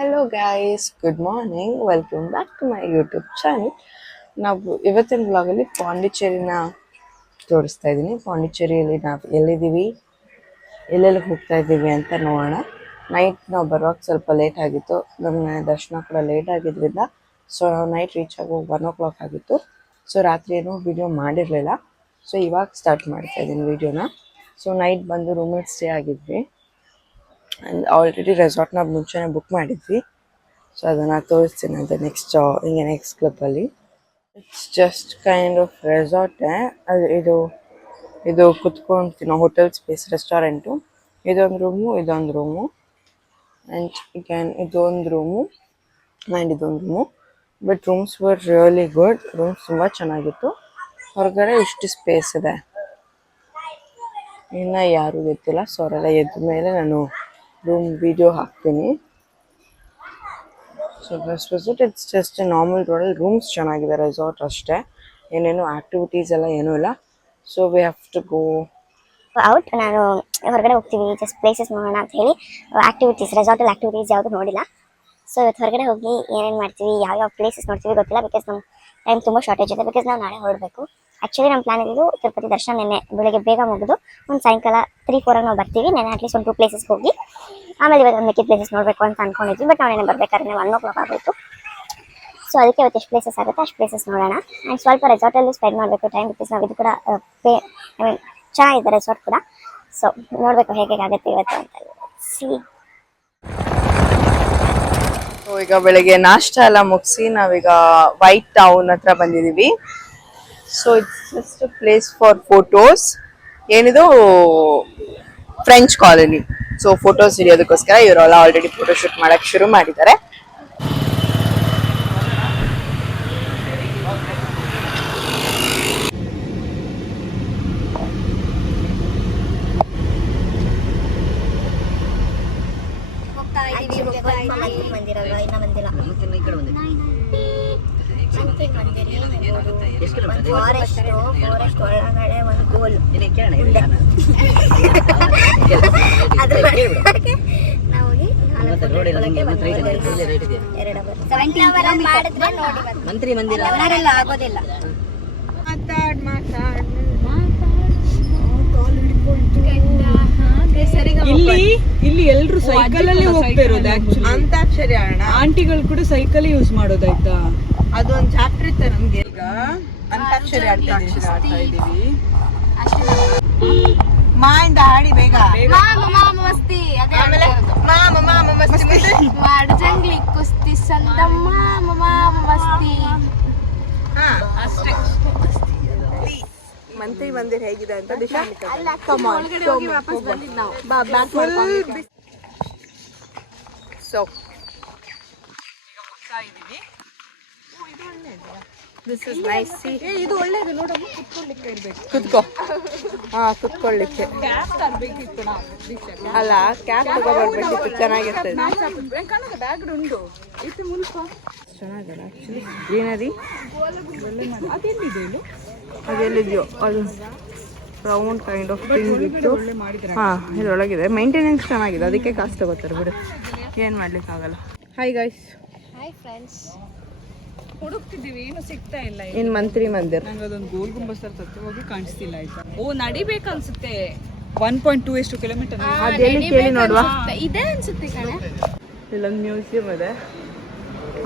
Hello guys, good morning. Welcome back to my YouTube channel. ನಾವು ಇವತ್ತಿನ ಬ್ಲಾಗಲ್ಲಿ ಪಾಂಡಿಚೇರಿನ ತೋರಿಸ್ತಾ ಇದ್ದೀನಿ. ಪಾಂಡಿಚೇರಿಯಲ್ಲಿ ನಾವು ಎಲ್ಲಿದ್ದೀವಿ, ಎಲ್ಲೆಲ್ಲಿ ಹೋಗ್ತಾ ಇದ್ದೀವಿ ಅಂತ ನೋಡೋಣ. ನೈಟ್ ನಾವು ಬರುವಾಗ ಸ್ವಲ್ಪ ಲೇಟ್ ಆಗಿತ್ತು. ನಮ್ಮ ದರ್ಶನ ಕೂಡ ಲೇಟ್ ಆಗಿದ್ದರಿಂದ ಸೊ ನಾವು ನೈಟ್ ರೀಚ್ ಆಗೋ 1 o'clock ಆಗಿತ್ತು. ಸೊ ರಾತ್ರಿ ಏನೂ ವಿಡಿಯೋ ಮಾಡಿರಲಿಲ್ಲ. ಸೊ ಇವಾಗ ಸ್ಟಾರ್ಟ್ ಮಾಡ್ತಾ ಇದ್ದೀನಿ ವಿಡಿಯೋನ. ಸೊ ನೈಟ್ ಬಂದು ರೂಮಲ್ಲಿ ಸ್ಟೇ ಆಗಿದ್ವಿ. ಆ್ಯಂಡ್ ಆಲ್ರೆಡಿ ರೆಸಾರ್ಟ್ನ ಮುಂಚೆನೇ ಬುಕ್ ಮಾಡಿದ್ವಿ. ಸೊ ಅದನ್ನು ತೋರಿಸ್ತೀನಿ ಅಂತ ನೆಕ್ಸ್ಟ್ ಕ್ಲಿಪ್ಪಲ್ಲಿ. It's just kind of resort. ಅದು ಇದು ಕುತ್ಕೊಂತೀನೋ ಹೋಟೆಲ್ ಸ್ಪೇಸ್ ರೆಸ್ಟೋರೆಂಟು. ಇದೊಂದು ರೂಮು ಆ್ಯಂಡ್ ಅಗೇನ್ ಇದೊಂದು ರೂಮು ಆ್ಯಂಡ್ ಇದೊಂದು room. But rooms were really good. Rooms ತುಂಬ ಚೆನ್ನಾಗಿತ್ತು. ಹೊರಗಡೆ ಇಷ್ಟು ಸ್ಪೇಸ್ ಇದೆ. ಇನ್ನು ಯಾರೂ ಗೊತ್ತಿಲ್ಲ. ಸೊ ಅವರೆಲ್ಲ ಎದ್ದ ಮೇಲೆ ನಾನು ರೂಮ್ ವಿಡಿಯೋ ಹಾಕ್ತೀನಿ. So this was it's just a normal ರೋಡಲ್ಲಿ. ರೂಮ್ಸ್ ಚೆನ್ನಾಗಿದೆ, ರೆಸಾರ್ಟ್ ಅಷ್ಟೇ. ಏನೇನು ಆ್ಯಕ್ಟಿವಿಟೀಸ್ ಎಲ್ಲ ಏನೂ ಇಲ್ಲ. So we have to go out. ನಾನು ಹೊರಗಡೆ ಹೋಗ್ತೀವಿ, ಜಸ್ಟ್ ಪ್ಲೇಸಸ್ ನೋಡೋಣ ಅಂತ ಹೇಳಿ. ರೆಸಾರ್ಟಲ್ಲಿ ಆ್ಯಕ್ಟಿವಿಟೀಸ್ ಯಾವುದು ನೋಡಿಲ್ಲ. ಸೊ ಇವತ್ತು ಹೊರಗಡೆ ಹೋಗಿ ಏನೇನು ಮಾಡ್ತೀವಿ, ಯಾವ ಪ್ಲೇಸಸ್ ನೋಡ್ತೀವಿ ಗೊತ್ತಿಲ್ಲ. ಬಿಕಾಸ್ ನಮ್ಮ ಟೈಮ್ ತುಂಬ ಶಾರ್ಟೇಜ್ ಇದೆ. ಬಿಕಾಸ್ ನಾವು ನಾಳೆ ಹೊರಡಬೇಕು. ಆ್ಯಕ್ಚುಲಿ ನಮ್ಮ ಪ್ಲಾನ್ ಇದ್ದು ತಿರುಪತಿ ದರ್ಶನ ನೆನ್ನೆ ಬೆಳಗ್ಗೆ ಬೇಗ ಮುಗಿದು ಒಂದು ಸಾಯಂಕಾಲ 3-4 ನಾವು ಬರ್ತೀವಿ. ನೆನ್ನೆ ಅಟ್ಲೀಸ್ಟ್ ಒಂದು 2 ಪ್ಲೇಸಸ್ ಹೋಗಿ ಆಮೇಲೆ ಇವತ್ತು ಒಂದು ಮಿಕ್ಕಿ ಪ್ಲೇಸಸ್ ನೋಡಬೇಕು ಅಂತ ಅಂದ್ಕೊಂಡಿದ್ವಿ. ಬಟ್ ನಾವು ನೆನ್ನೆ ಬರಬೇಕಾದ್ರೆ 1 o'clock ಆಗೋಯಿತು. ಸೊ ಅದಕ್ಕೆ ಇವತ್ತು ಎಷ್ಟು ಪ್ಲೇಸಸ್ ಆಗುತ್ತೆ ಅಷ್ಟು ಪ್ಲೇಸಸ್ ನೋಡೋಣ. ಆ್ಯಂಡ್ ಸ್ವಲ್ಪ ರೆಸಾರ್ಟಲ್ಲಿ ಸ್ಪೆಂಡ್ ಮಾಡಬೇಕು ಟೈಮ್. ಬಿಕಾಸ್ ನಾವು ಇದು ಕೂಡ ಚೆನ್ನಾಗಿದೆ ರೆಸಾರ್ಟ್ ಕೂಡ. ಸೊ ನೋಡಬೇಕು ಹೇಗೆ ಆಗುತ್ತೆ ಇವತ್ತು ಅಂತ. ಸೊ ಈಗ ಬೆಳಗ್ಗೆ ನಾಷ್ಟ ಎಲ್ಲ ಮುಗಿಸಿ ನಾವೀಗ ವೈಟ್ ಟೌನ್ ಹತ್ರ ಬಂದಿದ್ದೀವಿ. So it's just a place for photos. ಏನಿದು ಫ್ರೆಂಚ್ ಕಾಲೋನಿ. ಸೊ ಫೋಟೋಸ್ ಹಿಡಿಯೋದಕ್ಕೋಸ್ಕರ ಇವರೆಲ್ಲ ಆಲ್ರೆಡಿ ಫೋಟೋ ಶೂಟ್ ಮಾಡಕ್ಕೆ ಶುರು ಮಾಡಿದ್ದಾರೆ. ಫಾರೆಸ್ಟ್ ಒಳಗಡೆ ಒಂದು ಗೋಲ್ ಮಂತ್ರಿ ಮಂದಿರ ಆಗೋದಿಲ್ಲ. ಇಲ್ಲಿ ಎಲ್ರು ಸೈಕಲ್ ಅಲ್ಲಿ ಹೋಗ್ತಾ ಇರೋದು. ಅಂತಾಕ್ಷರಿ ಆಂಟಿಗಳು ಕೂಡ ಸೈಕಲ್ ಯೂಸ್ ಮಾಡೋದಾಯ್ತಾ. ಅದೊಂದು ಚಾಪ್ಟರ್ ಇತ್ತು ನಮ್ಗೆ. ಈಗ ಅಂತಾಕ್ಷರಿ ಆಡ್ತಾ ಇದೀವಿ. ಮಾಯಿಂದ ಹಾಡಿ ಬೇಗ. ಮಸ್ತಿ ಜಂಗ್ಲಿ ಕುಸ್ತಿ ಸಂದ ಮಸ್ತಿ. ಅಷ್ಟೇ. ಮಂತ್ರಿ ಮಂದಿರ ಹೇಗಿದೆ ಅಂತ Disha so this is nice. ಇದು ಒಳ್ಳೇದು ನೋಡಮ್ಮ, ಕುತ್ಕೊಳ್ಳಿಕ್ಕೆ ಇರ್ಬೇಕು. ಕುತ್ಕೊಳ್ಳಿಕ್ಕೆ ತರಬೇಕಿತ್ತು. ಅಲ್ಲ, ಕ್ಯಾಪ್ ತಗೋಬರ್ಬೇಕಿತ್ತು. ಚೆನ್ನಾಗಿರ್ತದೆ. ಬ್ಯಾಗ್ ಉಂಟು ಇದು ಮುಲ್ಪ ಚೆನ್ನಾಗಲ್ಲ ಆ್ಯಕ್ಚುಲಿ. ಗ್ರೀನರಿ ಅದೆಲ್ಲಿದೆ ಇದು, ಅದೆಲ್ಲಿದೆಯೋ ಅದು ರೌಂಡ್ ಕೈಂಡ್ ಆಫ್ ಥಿಂಗ್ ಇತ್ತು. ಒಳ್ಳೆ ಮಾಡಿದ್ರೆ. ಇದರೊಳಗಿದೆ. ಮೇಂಟೆನೆನ್ಸ್ ಚೆನ್ನಾಗಿದೆ, ಅದಕ್ಕೆ ಕಾಸು ತಗೋತಾರೆ ಬಿಡು. ಏನು ಮಾಡ್ಲಿಕ್ಕಾಗಲ್ಲ. Hi guys. Hi friends. ಹುಡುಕ್ತಿದ್ದೀವಿ, ಏನು ಸಿಗ್ತಾ ಇಲ್ಲ. ಇನ್ ಮಂತ್ರಿ ಮಂದಿರ್. ನಂಗೆ ಅದೊಂದು ಗೋಲ್ ಗುಂಬಸ್ ಹೋಗಿ ಕಾಣಿಸ್ತಿಲ್ಲ. ಆಯ್ತಾ, ಓ ನಡಿಬೇಕು ಅನ್ಸುತ್ತೆ. 1.2 ಕಿಲೋಮೀಟರ್. ಅದೆಲ್ಲಿ ಕೇಳಿ ನೋಡುವ. ಇದೆ ಅನ್ಸುತ್ತೆ ಕಣೆ. ಇಲ್ಲೊಂದು ಮ್ಯೂಸಿಯಂ ಇದೆ.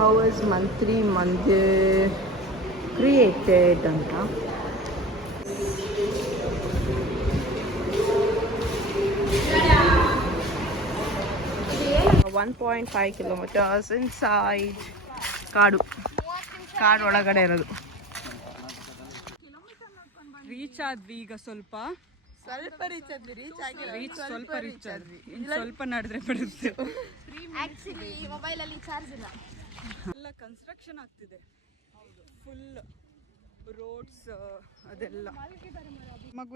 How was Mantri Mandir created ಅಂತ. $1.5 kilometers inside. ಕಾಡು ಒಳಗಡೆ ಇರೋದು. ರೀಚ್ ಆದ್ವಿ ಈಗ. ಸ್ವಲ್ಪ ರೀಚ್ ಆದ್ವಿ. ಸ್ವಲ್ಪ ನಡೆದ್ರೆ ಬಿಡುತ್ತೆ. ಆಕ್ಚುಲಿ ಮೊಬೈಲ್ ಅಲ್ಲಿ ಚಾರ್ಜ್ ಇಲ್ಲ. ಎಲ್ಲ ಕನ್ಸ್ಟ್ರಕ್ಷನ್ ಆಗ್ತಿದೆ. ಫುಲ್ ರೋಡ್ಸ್ ಅದೆಲ್ಲ.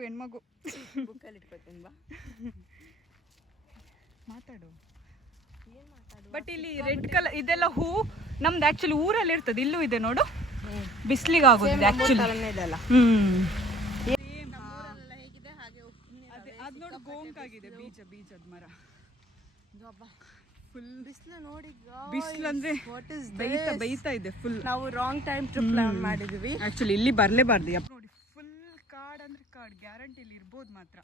ಹೆಣ್ಮಗು ಬುಕ್ಕಲ್ಲಿ ಇಟ್ಕೊತೀನಿ ಬಾ. ಮಾತಾಡು. ಬಟ್ ಇಲ್ಲಿ ರೆಡ್ ಕಲರ್ ಇದೆಲ್ಲ ಹೂ ನಮ್ದು ಆಕ್ಚುಲಿ ಊರಲ್ಲಿ ಇರ್ತದೆ. ಇಲ್ಲೂ ಇದೆ ನೋಡು, ಬಿಸ್ಲಿಗೆ ಆಗೋದಿದೆ ಆಕ್ಚುಲಿ. ಅದು ನೋಡು ಗೋಂಕಾಗಿದೆ, ಬೀಜದ ಮರ. ಫುಲ್ ಬಿಸಿಲು ನೋಡಿ ಬಿಸಿಲು ಅಂದ್ರೆ ಬೈತಾ ಇದೆ ಫುಲ್. ನಾವು ರಾಂಗ್ ಟೈಮ್ ಟ್ರಿಪ್ ಪ್ಲಾನ್ ಮಾಡಿದ್ವಿ. ಆಕ್ಚುಲಿ ಇಲ್ಲಿ ಬರ್ಲೇಬಾರ್ದು ನೋಡಿ, ಫುಲ್ ಕಾಡ್ ಅಂದ್ರೆ ಕಾಡ್, ಗ್ಯಾರಂಟಿ ಇಲ್ಲಿ ಇರ್ಬೋದು ಮಾತ್ರ.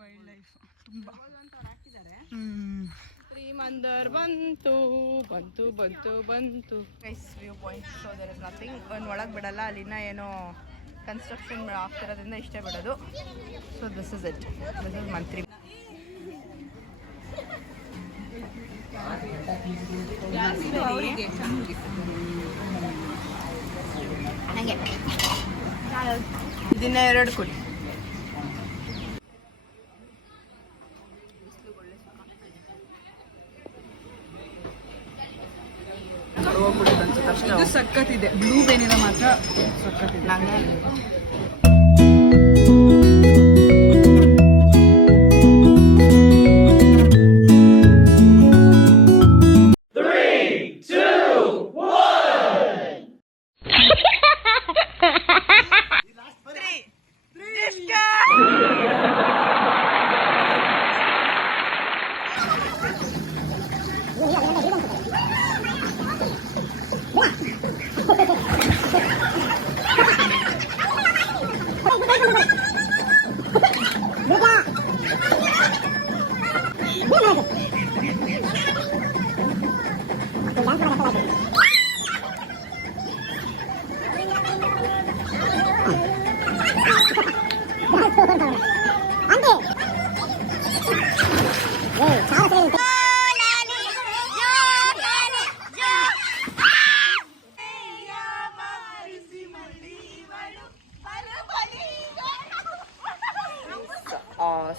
ವೈಲ್ಡ್ ಲೈಫ್ ತುಂಬಾ ಶ್ರೀಮಂದರ್ ಬಂತು ಬಂತು ಬಂತು ಬಂತು. Guys view point, so there is nothing. ಒಳಗೆ ಬಿಡಲ್ಲ, ಅಲ್ಲಿನ ಏನೋ ಕನ್ಸ್ಟ್ರಕ್ಷನ್ ಆಗ್ತಿರೋದ್ರಿಂದ ಇಷ್ಟೇ ಬಿಡೋದು. So this is it, this is Mantri. ನನಗೆ ಇದನ್ನ 2 ಕೊಡಿ. ಇದು ಸಖತ್ತಿದೆ. ಬ್ಲೂ ಬೇನಿರ ಮಾತ್ರ ಸಖತ್ತಿದೆ.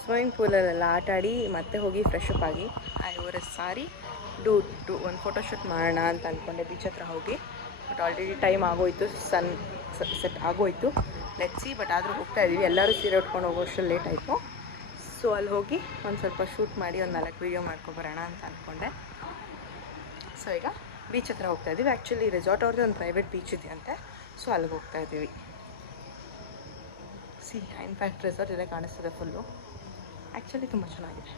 ಸ್ವಿಮ್ಮಿಂಗ್ ಪೂಲಲ್ಲೆಲ್ಲ ಆಟ ಆಡಿ ಮತ್ತೆ ಹೋಗಿ ಫ್ರೆಶ್ ಅಪ್ ಆಗಿ ಇವರ ಸಾರಿ ಒಂದು ಫೋಟೋಶೂಟ್ ಮಾಡೋಣ ಅಂತ ಅಂದ್ಕೊಂಡೆ ಬೀಚ್ ಹತ್ರ ಹೋಗಿ. ಬಟ್ ಆಲ್ರೆಡಿ ಟೈಮ್ ಆಗೋಯ್ತು, ಸೆಟ್ ಆಗೋಯ್ತು. ಲೆಟ್ಸಿ, ಬಟ್ ಆದರೂ ಹೋಗ್ತಾ ಇದ್ದೀವಿ. ಎಲ್ಲರೂ ಸೀರೆ ಉಟ್ಕೊಂಡು ಹೋಗೋಷ್ಟು ಲೇಟ್ ಆಯಿತು. ಸೊ ಅಲ್ಲಿ ಹೋಗಿ ಒಂದು ಸ್ವಲ್ಪ ಶೂಟ್ ಮಾಡಿ ಒಂದು 4 ವೀಡಿಯೋ ಮಾಡ್ಕೊಬರೋಣ ಅಂತ ಅಂದ್ಕೊಂಡೆ. ಸೊ ಈಗ ಬೀಚ್ ಹತ್ರ ಹೋಗ್ತಾ ಇದ್ದೀವಿ. ಆ್ಯಕ್ಚುಲಿ ರೆಸಾರ್ಟ್ ಅವ್ರದ್ದು ಒಂದು ಪ್ರೈವೇಟ್ ಬೀಚ್ ಇದೆಯಂತೆ, ಸೊ ಅಲ್ಲಿಗೆ ಹೋಗ್ತಾ ಇದ್ದೀವಿ. ಇನ್ಫ್ಯಾಕ್ಟ್ ರೆಸಾರ್ಟ್ ಇಲ್ಲೇ ಕಾಣಿಸ್ತದೆ ಫುಲ್ಲು. ಆ್ಯಕ್ಚುಲಿ ತುಂಬ ಚೆನ್ನಾಗಿದೆ.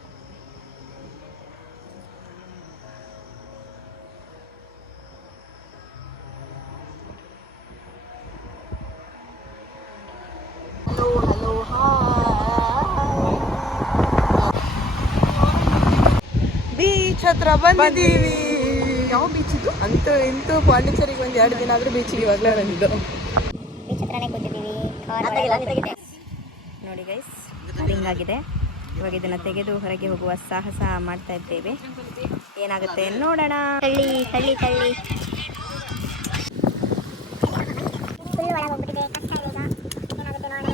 ಹಲೋ ಬೀಚ್ ಹತ್ರ ಬಂದಿದ್ದೀವಿ. ಯಾವ ಬೀಚ್ ಇದು? ಅಂತೂ ಇಂತೂ ಪಾಂಡಿಚೇರಿಗೆ ಒಂದು 2 ದಿನ ಆದರೂ ಬೀಚಿಗೆ ಇವಾಗಲೇ ಬಂದಿದ್ದು. ಬೀಚ್ ಹತ್ರನೇ ಕೂತಿದ್ದೀವಿ. ನೋಡಿ ಗೈಸ್, ಹಿಂಗಾಗಿದೆ. ಇವಾಗ ಇದನ್ನು ತೆಗೆದು ಹೊರಗೆ ಹೋಗುವ ಸಾಹಸ ಮಾಡ್ತಾ ಇದ್ದೇವೆ. ಏನಾಗುತ್ತೆ ನೋಡೋಣ. ತಳ್ಳಿ ತಳ್ಳಿ ತಳ್ಳಿ ಫುಲ್ ಒಳಗೆ ಹೋಗ್ಬಿಟ್ಟಿದೆ. ಕಷ್ಟ ಇದೆ. ಏನಾಗುತ್ತೆ ನೋಡೋಣ.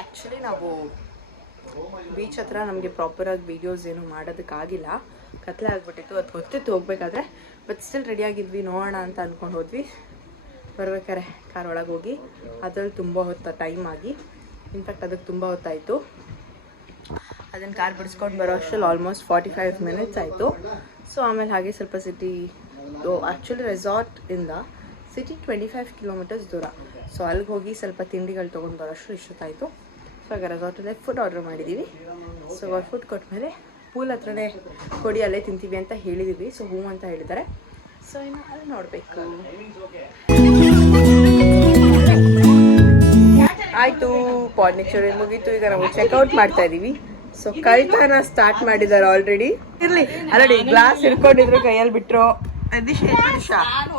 ಆ್ಯಕ್ಚುಲಿ ನಾವು ಬೀಚ್ ಹತ್ರ ನಮಗೆ ಪ್ರಾಪರಾಗಿ ವೀಡಿಯೋಸ್ ಏನು ಮಾಡೋದಕ್ಕಾಗಿಲ್ಲ, ಕತ್ಲೆ ಆಗಿಬಿಟ್ಟಿತ್ತು. ಅದು ಗೊತ್ತಿತ್ತು ಹೋಗ್ಬೇಕಾದ್ರೆ, ಬಟ್ ಸ್ಟಿಲ್ ರೆಡಿಯಾಗಿದ್ವಿ, ನೋಡೋಣ ಅಂತ ಅಂದ್ಕೊಂಡು ಹೋದ್ವಿ. ಬರ್ಬೇಕಾರೆ ಕಾರ್ ಒಳಗೆ ಹೋಗಿ ಅದ್ರಲ್ಲಿ ತುಂಬ ಹೊತ್ತು ಟೈಮ್ ಆಗಿ, ಇನ್ಫ್ಯಾಕ್ಟ್ ಅದಕ್ಕೆ ತುಂಬ ಹೊತ್ತಾಯಿತು. ಅದನ್ನು ಕಾರ್ ಬಿಡಿಸ್ಕೊಂಡು ಬರೋ ಅಷ್ಟರಲ್ಲಿ ಆಲ್ಮೋಸ್ಟ್ 45 ಮಿನಿಟ್ಸ್ ಆಯಿತು. ಸೊ ಆಮೇಲೆ ಹಾಗೆ ಸ್ವಲ್ಪ ಸಿಟಿ, ಆ್ಯಕ್ಚುಲಿ ರೆಸಾರ್ಟಿಂದ ಸಿಟಿ 25 ಕಿಲೋಮೀಟರ್ಸ್ ದೂರ. ಸೊ ಅಲ್ಲಿಗೆ ಹೋಗಿ ಸ್ವಲ್ಪ ತಿಂಡಿಗಳು ತೊಗೊಂಡು ಬರೋಷ್ಟು ಇಷ್ಟೊತ್ತಾಯಿತು. ಸೊ ಈಗ ರೆಸಾರ್ಟಲ್ಲೇ ಫುಡ್ ಆರ್ಡ್ರ್ ಮಾಡಿದ್ದೀವಿ. ಸೊ ಅವ್ರು ಫುಡ್ ಕೊಟ್ಟಮೇಲೆ ಪೂಲ್ ಹತ್ರನೇ ಕೊಡಿ, ಅಲ್ಲೇ ತಿಂತೀವಿ ಅಂತ ಹೇಳಿದ್ದೀವಿ. ಸೊ ಹೂ ಅಂತ ಹೇಳಿದ್ದಾರೆ. ಸೊ ಇನ್ನು ಅಲ್ಲಿ ನೋಡಬೇಕು. ಆಯಿತು, ಪಾಂಡಿಚೇರಿ ಮುಗೀತು. ಈಗ ನಾವು ಚೆಕ್ಔಟ್ ಮಾಡ್ತಾ ಇದ್ದೀವಿ. ಸೊ ಕಳ್ತನ ಸ್ಟಾರ್ಟ್ ಮಾಡಿದ್ದಾರೆ ಆಲ್ರೆಡಿ. ಇರಲಿ ಅಲ್ಲಡಿ, ಗ್ಲಾಸ್ ಹಿಡ್ಕೊಂಡಿದ್ರು, ಕೈಯಲ್ಲಿ ಬಿಟ್ಟರು.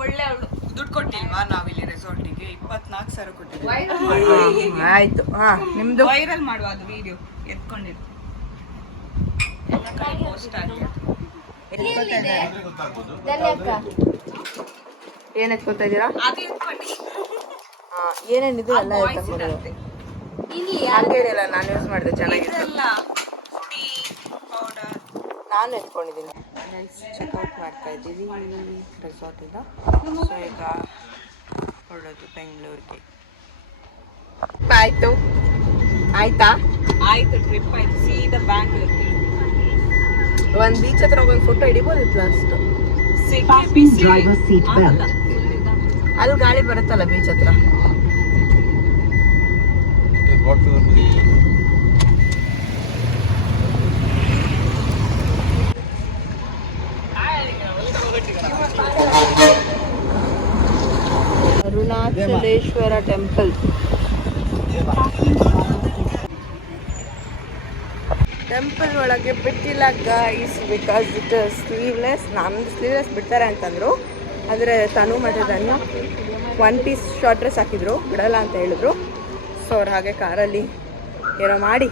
ಒಳ್ಳೆ ದುಡ್ಡು ಕೊಟ್ಟಿಲ್ವಾ ನಾವಿಲ್ಲಿ ರೆಸಾರ್ಟಿಗೆ? 24,000 ಕೊಟ್ಟಿದ್ದೀವಿ. ಆಯ್ತು. ನಿಮ್ದು ವೈರಲ್ ಮಾಡುವ ಅದು ವಿಡಿಯೋ ಎತ್ಕೊಂಡಿದ್ದು ಎಲ್ಲ ಕಡೆ ಪೋಸ್ಟ್ ಆಗಿ. ಏನ್ ಎತ್ಕೊತಾ ಇದ್ದೀರಾ? ಅದು ಎತ್ಕೊಂಡು ಏನೇನಿದೆ ಎಲ್ಲ ಎತ್ಕೊಂಡು ಹೇಳಿಲ್ಲ. ನಾನು ಯೂಸ್ ಮಾಡಿದೆ, ಚೆನ್ನಾಗಿದೆ. ಪೌಡರ್ ನಾನು ಎತ್ಕೊಂಡಿದ್ದೀನಿ. ಚೆಕ್ಔಟ್ ಮಾಡ್ತಾ ಇದ್ದೀವಿ ರೆಸಾರ್ಟಿಂದ. ಸೊ ಈಗ ಹೊರಡೋದು ಬೆಂಗಳೂರಿಗೆ. ಆಯ್ತು ಆಯ್ತಾ? ಆಯ್ತು, ಟ್ರಿಪ್ ಆಯ್ತು. ಸೀದಾ ಬ್ಯಾಂಗ್ಳೂರ್. ಒಂದು ಬೀಚ್ ಹತ್ರ ಹೋಗಿ ಫೋಟೋ ಹಿಡಿಬೋದಿತ್ತು ಲಾಸ್ಟ್. driver seat belt. ಅಲ್ಲಿ ಗಾಳಿ ಬರುತ್ತಲ್ಲ ಬೀಚ್ ಹತ್ರ. ಅರುಣಾಚಲೇಶ್ವರ ಟೆಂಪಲ್. ಟೆಂಪಲ್ ಒಳಗೆ ಬಿಟ್ಟಿಲ್ಲ ಗೈಸ್, ಬಿಕಾಸ್ ಇಟ್ ಸ್ಲೀವ್ಲೆಸ್. ನಮ್ದು ಸ್ಲೀವ್ಲೆಸ್ ಬಿಡ್ತಾರೆ ಅಂತಂದರು, ಆದರೆ ತನು ಮತ್ತು ಧನ್ಯ 1 ಪೀಸ್ ಶಾರ್ಟ್ ಡ್ರೆಸ್ ಹಾಕಿದ್ರು, ಬಿಡಲ್ಲ ಅಂತ ಹೇಳಿದ್ರು. ಸೊ ಅವ್ರು ಹಾಗೆ ಕಾರಲ್ಲಿ ಏನೋ ಮಾಡಿ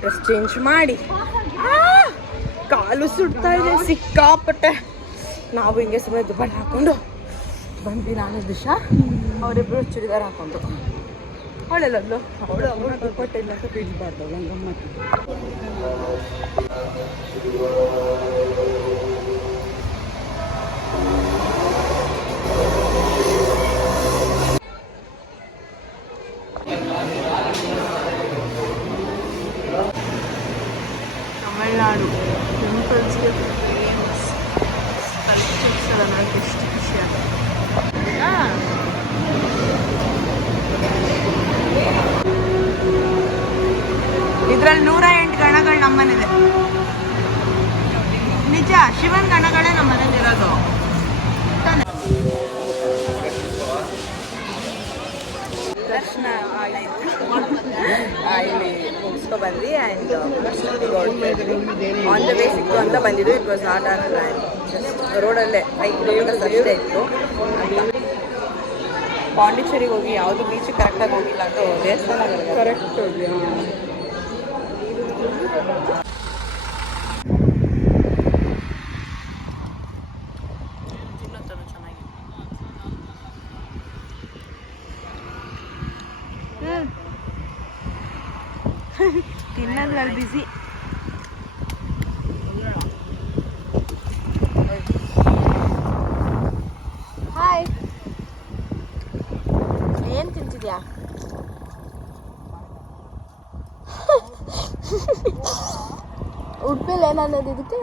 ಡ್ರೆಸ್ ಚೇಂಜ್ ಮಾಡಿ, ಕಾಲು ಸುಡ್ತಾ ಇದೆ ಸಿಕ್ಕಾಪಟ್ಟೆ. ನಾವು ಹಿಂಗೆ ಸುಮ್ಮನೆ ದುಬಾರಿ ಹಾಕ್ಕೊಂಡು ಬಂದ್ವಿ. ನಾನು ದಿಶಾ ಅವರಿಬ್ಬರು ಚೂಡಿದಾರ್ ಹಾಕೊಂಡು. ಅವಳೆಲ್ಲದ್ಲು ಅವಳು ದುಪ್ಪಟ್ಟೆ ಇಲ್ಲ ಅಂತ ಬೀಳ್ಬಾರ್ದು ಗಮ್ಮತ್ತು. ತಮಿಳ್ನಾಡು ಟೆಂಪಲ್ಸ್ಗೆ ಫೇಮಸ್. ಕಲ್ಚರ್ಸ್ ಎಲ್ಲ ನನಗೆ ಎಷ್ಟು ಖುಷಿ ಆಗುತ್ತೆ. ಇದ್ರಲ್ಲಿ 108 ಗಣಗಳು ನಮ್ಮನೇಲಿ. ನಿಜ, ಶಿವನ್ ಗಣಗಳೇ ನಮ್ಮನೇಲಿ ಇರೋದು. ದರ್ಶನ ಇಲ್ಲಿ ಮುಗಿಸ್ಕೊ ಬಂದ್ವಿ. ಆ್ಯಂಡ್ ಆನ್ ದ ವೇ ಸಿಕ್ತು ಅಂತ ಬಂದಿದ್ದು. It was not our plan. Just ರೋಡಲ್ಲೇ 5 ಕಿಲೋಮೀಟರ್ಸ್ ಅಷ್ಟೇ ಇತ್ತು. ಪಾಂಡಿಚೇರಿಗೆ ಹೋಗಿ ಯಾವುದು ಬೀಚ್ ಕರೆಕ್ಟಾಗಿ ಹೋಗಿಲ್ಲ ಅಂತ ದೇವಸ್ಥಾನ ಕರೆಕ್ಟ್ ಹೋಗಿ. ತಿನ್ನೋದ್ರಲ್ಲಿ ಬಿಸಿ. ಹಾಯ್, ಏನು ತಿಂತಿದ್ಯಾ? ಉಡುಪಿಲಿ ಏನನ್ನೋದು ಇದಕ್ಕೆ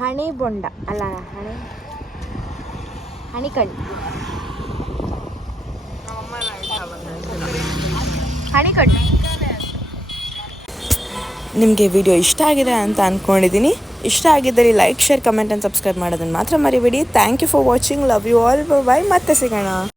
ಹಣಿ ಬೊಂಡ ಅಲ್ಲ, ಹಣಿಕಣ್ಣು, ಹಣಿಕಣ್ಣು. ನಿಮಗೆ ವಿಡಿಯೋ ಇಷ್ಟ ಆಗಿದೆ ಅಂತ ಅಂದ್ಕೊಂಡಿದ್ದೀನಿ. ಇಷ್ಟ ಆಗಿದ್ದರೆ like, share, comment and subscribe ಮಾಡೋದನ್ನು ಮಾತ್ರ ಮರಿಬೇಡಿ. Thank you for watching. Love you all. Bye. ಮತ್ತೆ ಸಿಗೋಣ.